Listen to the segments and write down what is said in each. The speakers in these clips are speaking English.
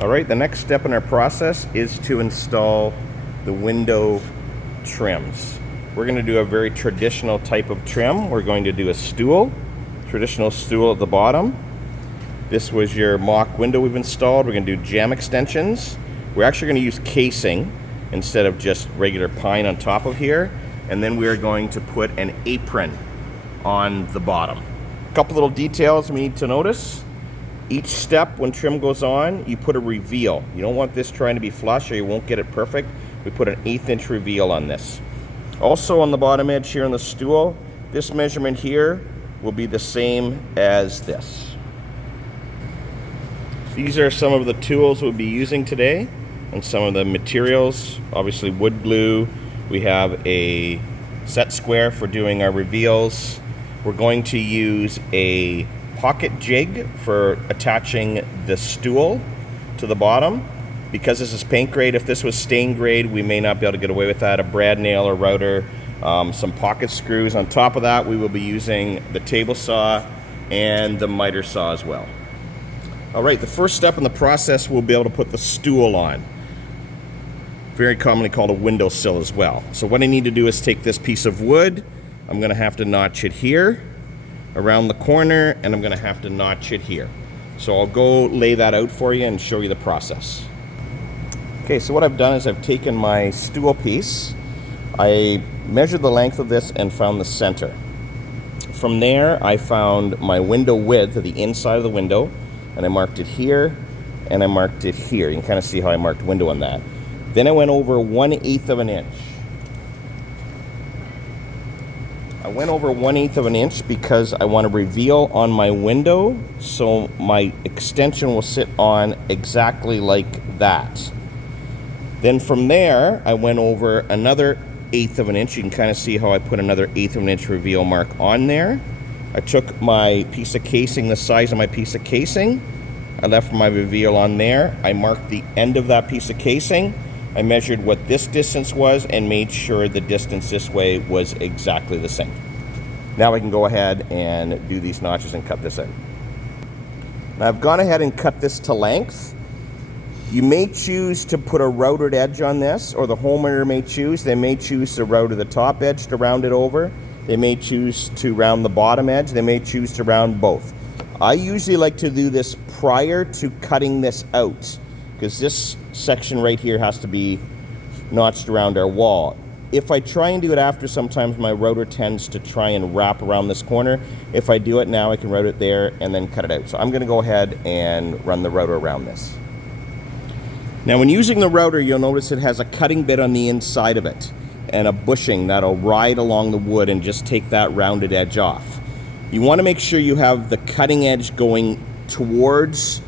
All right, the next step in our process is to install the window trims. We're going to do a very traditional type of trim. We're going to do a stool, traditional stool at the bottom. This was your mock window we've installed. We're going to do jamb extensions. We're actually going to use casing instead of just regular pine on top of here. And then we are going to put an apron on the bottom. A couple little details we need to notice. Each step, when trim goes on, you put a reveal. You don't want this trying to be flush or you won't get it perfect. We put an 1/8 inch reveal on this. Also on the bottom edge here on the stool, this measurement here will be the same as this. These are some of the tools we'll be using today and some of the materials. Obviously wood glue. We have a set square for doing our reveals. We're going to use a pocket jig for attaching the stool to the bottom. Because this is paint grade, if this was stain grade, we may not be able to get away with that. A brad nail or router, some pocket screws. On top of that, we will be using the table saw and the miter saw as well. All right, the first step in the process, we'll be able to put the stool on. Very commonly called a windowsill as well. So what I need to do is take this piece of wood. I'm gonna have to notch it here, around the corner, and I'm gonna have to notch it here. So I'll go lay that out for you and show you the process. Okay, so what I've done is I've taken my stool piece, I measured the length of this and found the center. From there, I found my window width of the inside of the window, and I marked it here, and I marked it here. You can kind of see how I marked window on that. Then I went over 1/8 of an inch. I went over 1/8 of an inch because I want to reveal on my window so my extension will sit on exactly like that. Then from there, I went over another 1/8 of an inch. You can kind of see how I put another 1/8 of an inch reveal mark on there. I took my piece of casing, the size of my piece of casing. I left my reveal on there. I marked the end of that piece of casing. I measured what this distance was and made sure the distance this way was exactly the same. Now I can go ahead and do these notches and cut this out. Now I've gone ahead and cut this to length. You may choose to put a routed edge on this, or the homeowner may choose. They may choose to router the top edge to round it over. They may choose to round the bottom edge. They may choose to round both. I usually like to do this prior to cutting this out, because this section right here has to be notched around our wall. If I try and do it after, sometimes my router tends to try and wrap around this corner. If I do it now, I can route it there and then cut it out. So I'm gonna go ahead and run the router around this. Now when using the router, you'll notice it has a cutting bit on the inside of it and a bushing that'll ride along the wood and just take that rounded edge off. You wanna make sure you have the cutting edge going towards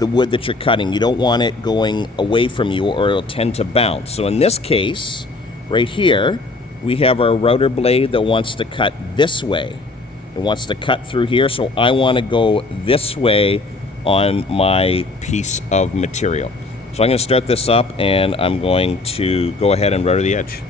the wood that you're cutting. You don't want it going away from you or it'll tend to bounce. So in this case, right here, we have our router blade that wants to cut this way. It wants to cut through here, so I want to go this way on my piece of material. So I'm going to start this up and I'm going to go ahead and router the edge.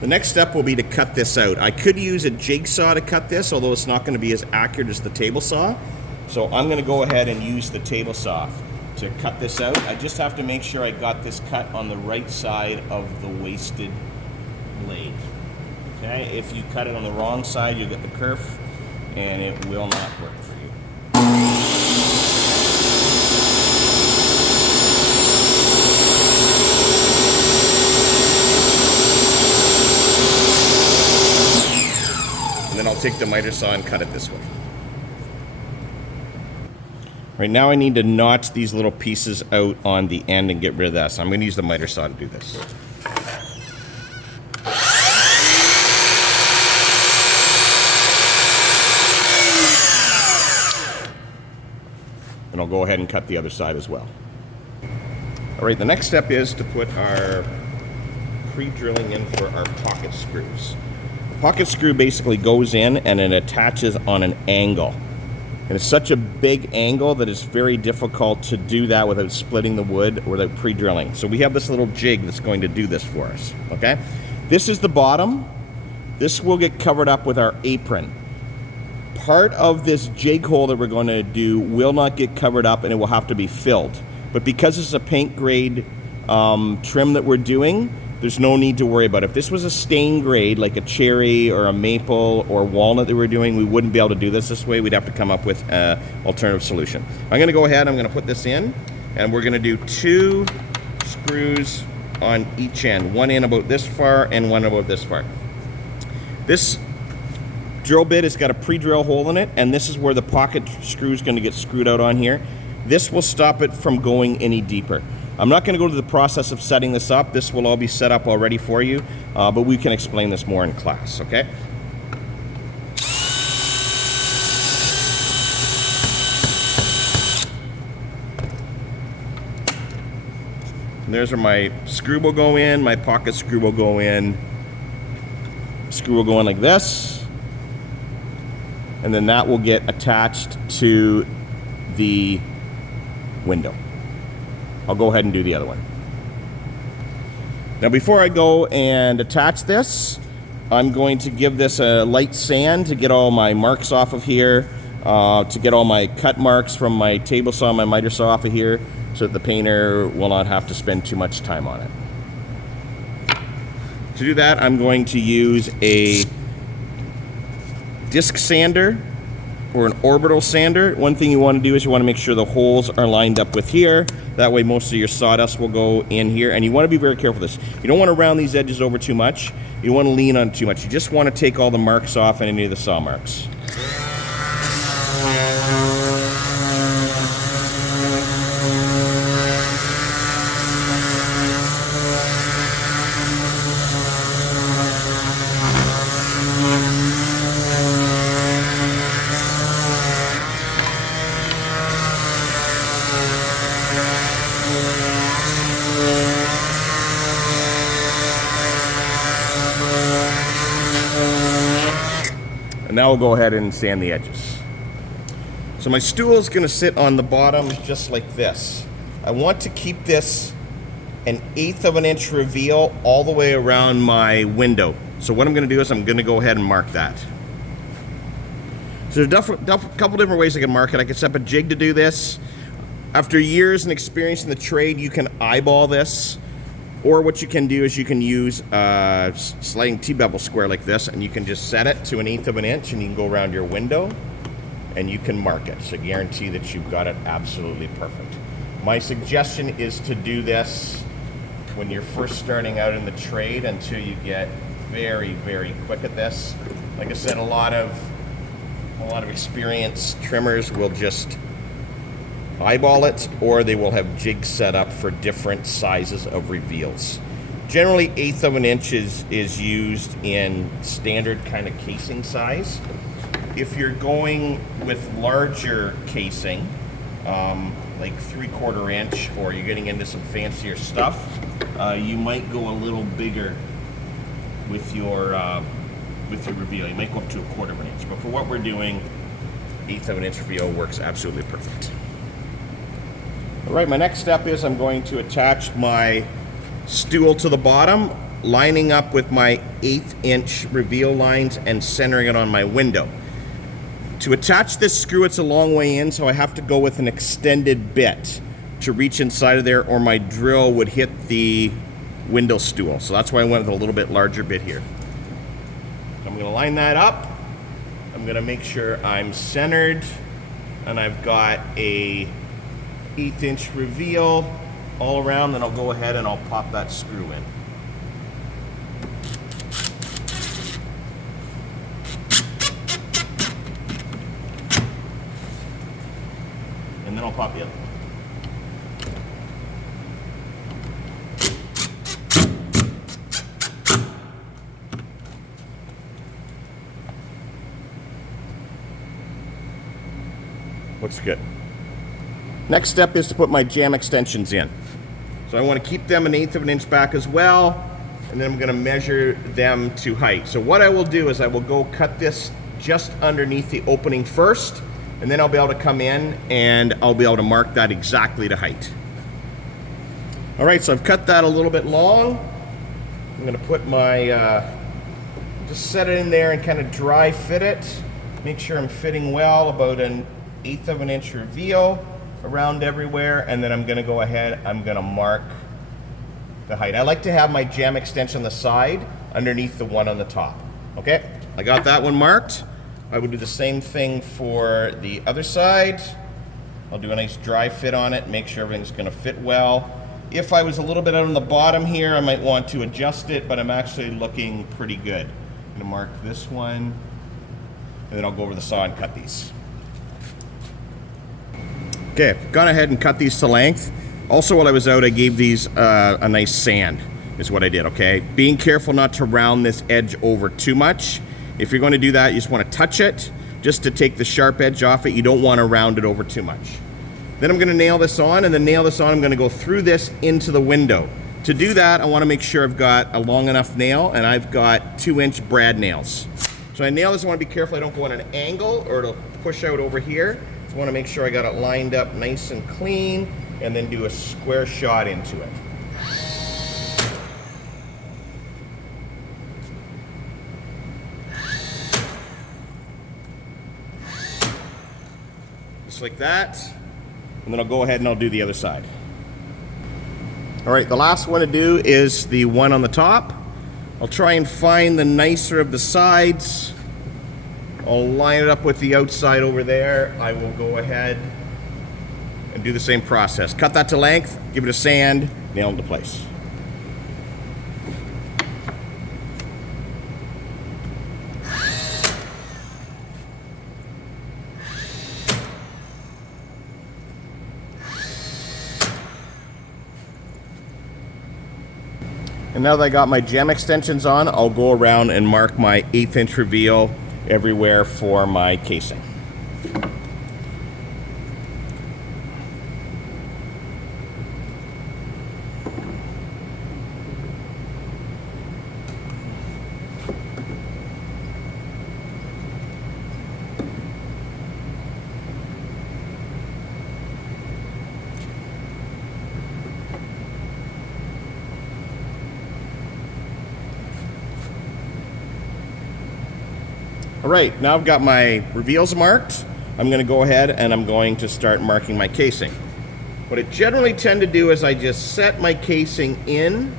The next step will be to cut this out. I could use a jigsaw to cut this, although it's not going to be as accurate as the table saw. So I'm going to go ahead and use the table saw to cut this out. I just have to make sure I got this cut on the right side of the wasted blade. Okay, if you cut it on the wrong side, you'll get the kerf and it will not work for you. And then I'll take the miter saw and cut it this way. Right now I need to notch these little pieces out on the end and get rid of that. So I'm going to use the miter saw to do this. And I'll go ahead and cut the other side as well. All right, the next step is to put our pre-drilling in for our pocket screws. The pocket screw basically goes in and it attaches on an angle. And it's such a big angle that it's very difficult to do that without splitting the wood or without pre-drilling. So we have this little jig that's going to do this for us, okay? This is the bottom. This will get covered up with our apron. Part of this jig hole that we're going to do will not get covered up and it will have to be filled. But because it's a paint grade trim that we're doing, there's no need to worry about it. If this was a stain grade, like a cherry or a maple or walnut that we're doing, we wouldn't be able to do this way. We'd have to come up with an alternative solution. I'm going to go ahead, I'm going to put this in, and we're going to do 2 screws on each end. One in about this far and one about this far. This drill bit has got a pre-drill hole in it, and this is where the pocket screw is going to get screwed out on here. This will stop it from going any deeper. I'm not going to go to the process of setting this up. This will all be set up already for you, but we can explain this more in class, okay? And there's where my screw will go in, my pocket screw will go in. Screw will go in like this, and then that will get attached to the window. I'll go ahead and do the other one. Now before I go and attach this, I'm going to give this a light sand to get all my marks off of here, to get all my cut marks from my table saw, my miter saw off of here, so that the painter will not have to spend too much time on it. To do that, I'm going to use a disc sander or an orbital sander. One thing you want to do is you want to make sure the holes are lined up with here. That way most of your sawdust will go in here. And you want to be very careful with this. You don't want to round these edges over too much. You don't want to lean on too much. You just want to take all the marks off and any of the saw marks. And now we'll go ahead and sand the edges. So my stool is going to sit on the bottom just like this. I want to keep this an 1/8 of an inch reveal all the way around my window. So what I'm going to do is I'm going to go ahead and mark that. So there's a couple different ways I can mark it. I can set up a jig to do this. After years and experience in the trade, you can eyeball this. Or what you can do is you can use a sliding T-bevel square like this, and you can just set it to an 1/8 of an inch, and you can go around your window and you can mark it. So guarantee that you've got it absolutely perfect. My suggestion is to do this when you're first starting out in the trade until you get very, very quick at this. Like I said, a lot of experienced trimmers will just eyeball it, or they will have jigs set up for different sizes of reveals. Generally 1/8 of an inch is used in standard kind of casing size. If you're going with larger casing, like 3/4 inch, or you're getting into some fancier stuff, you might go a little bigger with your reveal. You might go up to 1/4 of an inch, but for what we're doing, 1/8 of an inch reveal works absolutely perfect. All right, my next step is I'm going to attach my stool to the bottom, lining up with my 1/8 inch reveal lines and centering it on my window. To attach this screw, it's a long way in, so I have to go with an extended bit to reach inside of there, or my drill would hit the window stool. So that's why I went with a little bit larger bit here. I'm going to line that up. I'm going to make sure I'm centered, and I've got a 1/8 inch reveal all around. Then I'll go ahead and I'll pop that screw in. pop in. Looks good. Next step is to put my jamb extensions in. So I want to keep them 1/8 of an inch back as well, and then I'm going to measure them to height. So what I will do is I will go cut this just underneath the opening first, and then I'll be able to come in and I'll be able to mark that exactly to height. All right, so I've cut that a little bit long. I'm going to put my, just set it in there and kind of dry fit it. Make sure I'm fitting well, about 1/8 of an inch reveal around everywhere, and then I'm going to go ahead, I'm going to mark the height. I like to have my jamb extension on the side underneath the one on the top. Okay, I got that one marked. I would do the same thing for the other side. I'll do a nice dry fit on it, make sure everything's going to fit well. If I was a little bit out on the bottom here, I might want to adjust it, but I'm actually looking pretty good. I'm going to mark this one, and then I'll go over the saw and cut these. Okay, I've gone ahead and cut these to length. Also, while I was out, I gave these a nice sand, is what I did, okay? Being careful not to round this edge over too much. If you're going to do that, you just want to touch it, just to take the sharp edge off it. You don't want to round it over too much. Then I'm going to nail this on, and then nail this on, I'm going to go through this into the window. To do that, I want to make sure I've got a long enough nail, and I've got 2-inch brad nails. So I nail this, I want to be careful I don't go on an angle, or it'll push out over here. So I want to make sure I got it lined up nice and clean, and then do a square shot into it. Just like that. And then I'll go ahead and I'll do the other side. All right, the last one to do is the one on the top. I'll try and find the nicer of the sides. I'll line it up with the outside over there. I will go ahead and do the same process. Cut that to length, give it a sand, nail it into place. And now that I got my jamb extensions on, I'll go around and mark my 1/8 inch reveal everywhere for my casing. All right, now I've got my reveals marked. I'm going to go ahead and I'm going to start marking my casing. What I generally tend to do is I just set my casing in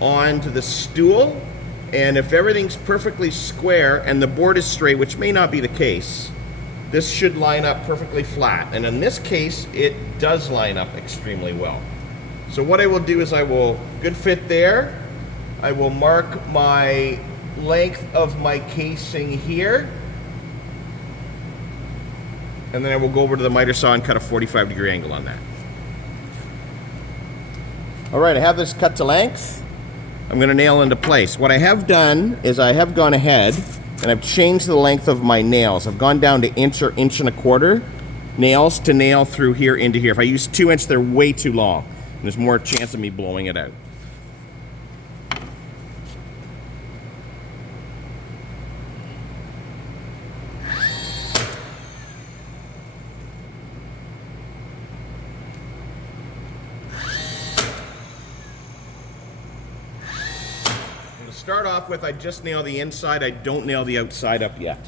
onto the stool, and if everything's perfectly square and the board is straight, which may not be the case, this should line up perfectly flat. And in this case, it does line up extremely well. So what I will do is I will, good fit there, I will mark my length of my casing here, and then I will go over to the miter saw and cut a 45-degree angle on that. All right, I have this cut to length. I'm going to nail into place. What I have done is I have gone ahead and I've changed the length of my nails. I've gone down to 1 or 1.25 inch nails to nail through here into here. If I use 2 inch, they're way too long, and there's more chance of me blowing it out. Start off with, I just nail the inside, I don't nail the outside up yet.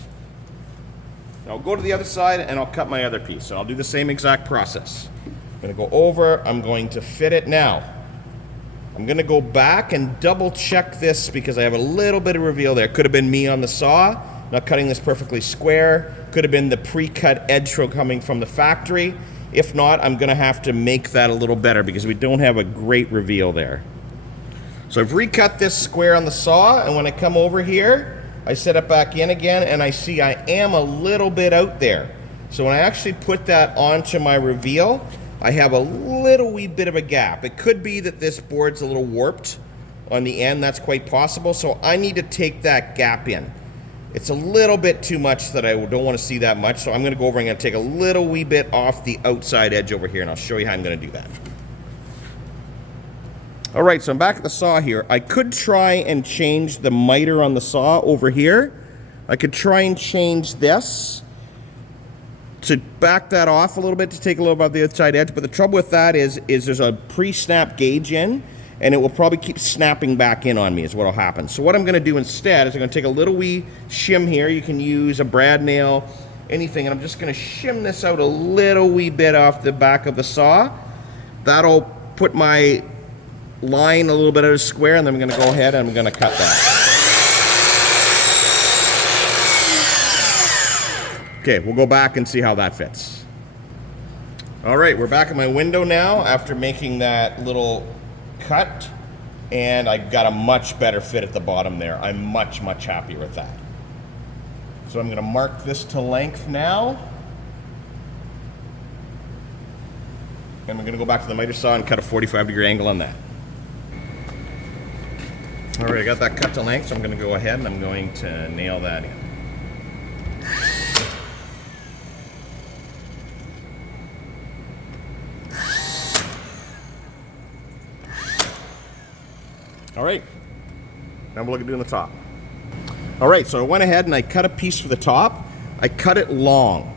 Now I'll go to the other side and I'll cut my other piece. So I'll do the same exact process. I'm going to go over, I'm going to fit it now. I'm going to go back and double check this because I have a little bit of reveal there. Could have been me on the saw, not cutting this perfectly square. Could have been the pre-cut edge coming from the factory. If not, I'm going to have to make that a little better because we don't have a great reveal there. So I've recut this square on the saw, and when I come over here, I set it back in again, and I see I am a little bit out there. So when I actually put that onto my reveal, I have a little wee bit of a gap. It could be that this board's a little warped on the end. That's quite possible. So I need to take that gap in. It's a little bit too much that I don't want to see that much. So I'm going to go over and I'm going to take a little wee bit off the outside edge over here, and I'll show you how I'm going to do that. All right, so I'm back at the saw here. I could try and change the miter on the saw over here. I could try and change this to back that off a little bit to take a little above the outside edge, but the trouble with that is there's a pre-snap gauge in, and it will probably keep snapping back in on me is what will happen. So what I'm gonna do instead is I'm gonna take a little wee shim here. You can use a brad nail, anything, and I'm just gonna shim this out a little wee bit off the back of the saw. That'll put my line a little bit out of square, and then I'm gonna go ahead and I'm gonna cut that. Okay, we'll go back and see how that fits. All right, we're back at my window now after making that little cut, and I got a much better fit at the bottom there. I'm much, much happier with that. So I'm gonna mark this to length now. And we're gonna go back to the miter saw and cut a 45-degree angle on that. All right, I got that cut to length, so I'm gonna go ahead and I'm going to nail that in. All right, now we'll look at doing the top. All right, so I went ahead and I cut a piece for the top. I cut it long.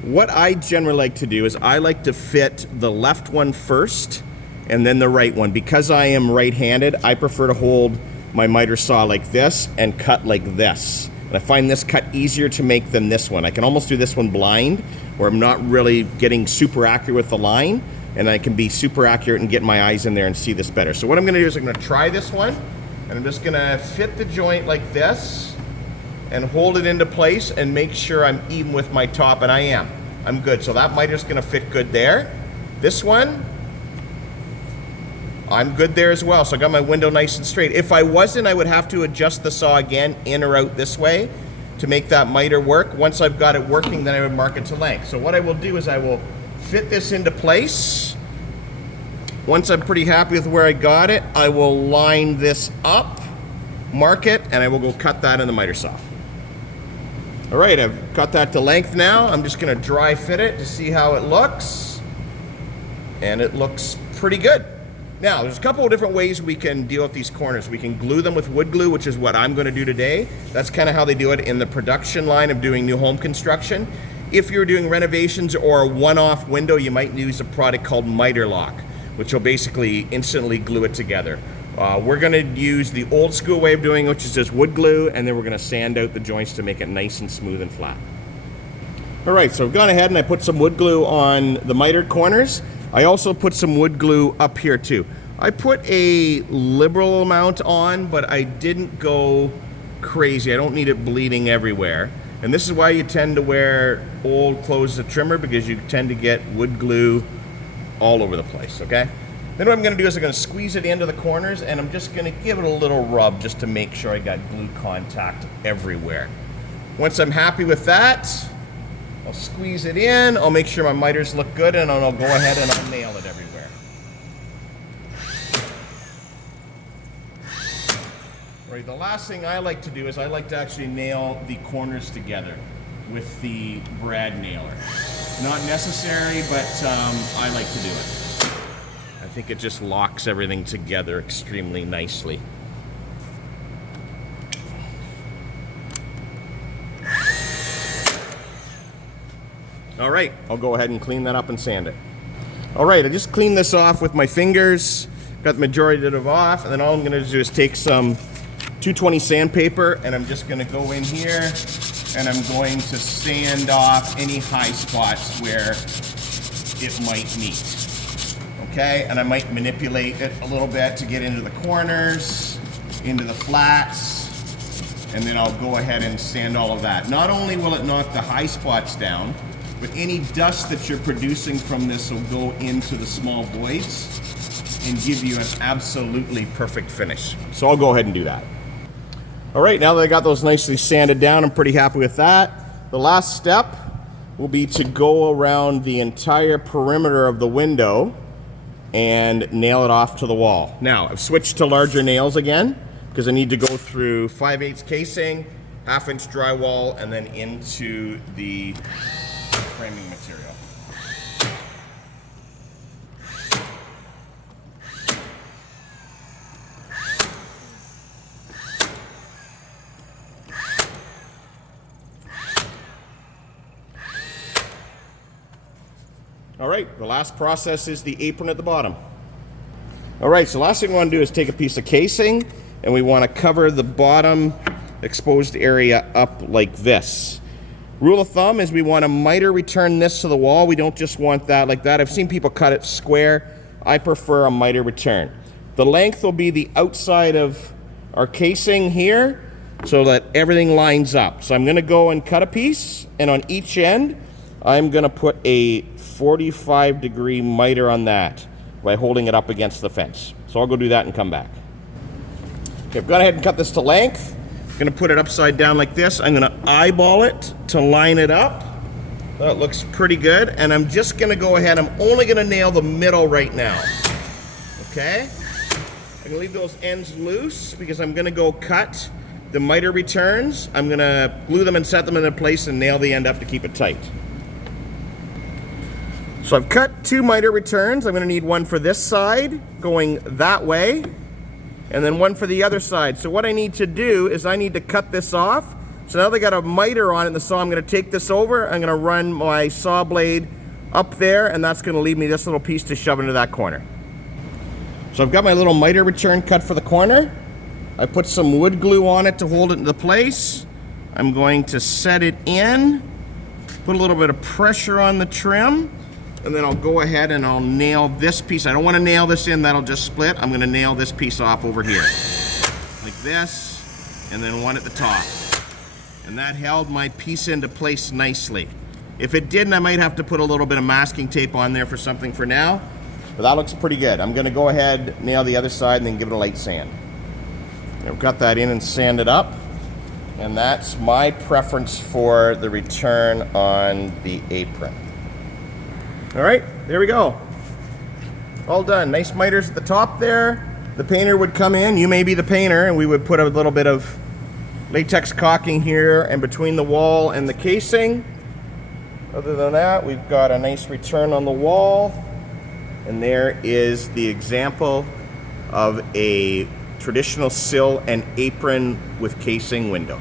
What I generally like to do is I like to fit the left one first and then the right one. Because I am right-handed, I prefer to hold my miter saw like this and cut like this. And I find this cut easier to make than this one. I can almost do this one blind, where I'm not really getting super accurate with the line, and I can be super accurate and get my eyes in there and see this better. So what I'm gonna do is I'm gonna try this one, and I'm just gonna fit the joint like this and hold it into place and make sure I'm even with my top, and I am. I'm good. So that miter's gonna fit good there. This one, I'm good there as well. So I got my window nice and straight. If I wasn't, I would have to adjust the saw again in or out this way to make that miter work. Once I've got it working, then I would mark it to length. So what I will do is I will fit this into place. Once I'm pretty happy with where I got it, I will line this up, mark it, and I will go cut that in the miter saw. All right, I've cut that to length now. I'm just gonna dry fit it to see how it looks. And it looks pretty good. Now, there's a couple of different ways we can deal with these corners. We can glue them with wood glue, which is what I'm gonna do today. That's kind of how they do it in the production line of doing new home construction. If you're doing renovations or a one-off window, you might use a product called Miter Lock, which will basically instantly glue it together. We're gonna use the old school way of doing it, which is just wood glue, and then we're gonna sand out the joints to make it nice and smooth and flat. All right, so I've gone ahead and I put some wood glue on the mitered corners. I also put some wood glue up here too. I put a liberal amount on, but I didn't go crazy. I don't need it bleeding everywhere. And this is why you tend to wear old clothes as a trimmer, because you tend to get wood glue all over the place, okay? Then what I'm gonna do is I'm gonna squeeze it into the corners, and I'm just gonna give it a little rub just to make sure I got glue contact everywhere. Once I'm happy with that, I'll squeeze it in, I'll make sure my miters look good, and I'll go ahead and I'll nail it everywhere. Right, the last thing I like to do is I like to actually nail the corners together with the brad nailer. Not necessary, but I like to do it. I think it just locks everything together extremely nicely. All right, I'll go ahead and clean that up and sand it. All right, I just cleaned this off with my fingers, got the majority of it off, and then all I'm gonna do is take some 220 sandpaper, and I'm just gonna go in here and I'm going to sand off any high spots where it might meet. Okay, and I might manipulate it a little bit to get into the corners, into the flats, and then I'll go ahead and sand all of that. Not only will it knock the high spots down, but any dust that you're producing from this will go into the small voids and give you an absolutely perfect finish. So I'll go ahead and do that. All right, now that I got those nicely sanded down, I'm pretty happy with that. The last step will be to go around the entire perimeter of the window and nail it off to the wall. Now, I've switched to larger nails again because I need to go through 5/8 casing, 1/2 inch drywall, and then into the framing material. All right, the last process is the apron at the bottom. All right, so the last thing we want to do is take a piece of casing and we want to cover the bottom exposed area up like this. Rule of thumb is we want to miter return this to the wall. We don't just want that like that. I've seen people cut it square. I prefer a miter return. The length will be the outside of our casing here so that everything lines up. So I'm going to go and cut a piece, and on each end, I'm going to put a 45-degree miter on that by holding it up against the fence. So I'll go do that and come back. Okay, I've gone ahead and cut this to length. I'm going to put it upside down like this. I'm going to eyeball it to line it up. That looks pretty good. And I'm just going to go ahead. I'm only going to nail the middle right now. Okay? I'm going to leave those ends loose because I'm going to go cut the miter returns. I'm going to glue them and set them into place and nail the end up to keep it tight. So I've cut 2 miter returns. I'm going to need one for this side going that way, and then one for the other side. So what I need to do is I need to cut this off. So now they got a miter on it in the saw. I'm going to take this over. I'm going to run my saw blade up there, and that's going to leave me this little piece to shove into that corner. So I've got my little miter return cut for the corner. I put some wood glue on it to hold it into place. I'm going to set it in, put a little bit of pressure on the trim, and then I'll go ahead and I'll nail this piece. I don't want to nail this in, that'll just split. I'm going to nail this piece off over here. Like this, and then one at the top. And that held my piece into place nicely. If it didn't, I might have to put a little bit of masking tape on there for something for now. But that looks pretty good. I'm going to go ahead, nail the other side, and then give it a light sand. I've got that in and sanded up. And that's my preference for the return on the apron. All right, there we go. All done. Nice miters at the top there. The painter would come in, you may be the painter, and we would put a little bit of latex caulking here and between the wall and the casing. Other than that, we've got a nice return on the wall. And there is the example of a traditional sill and apron with casing window.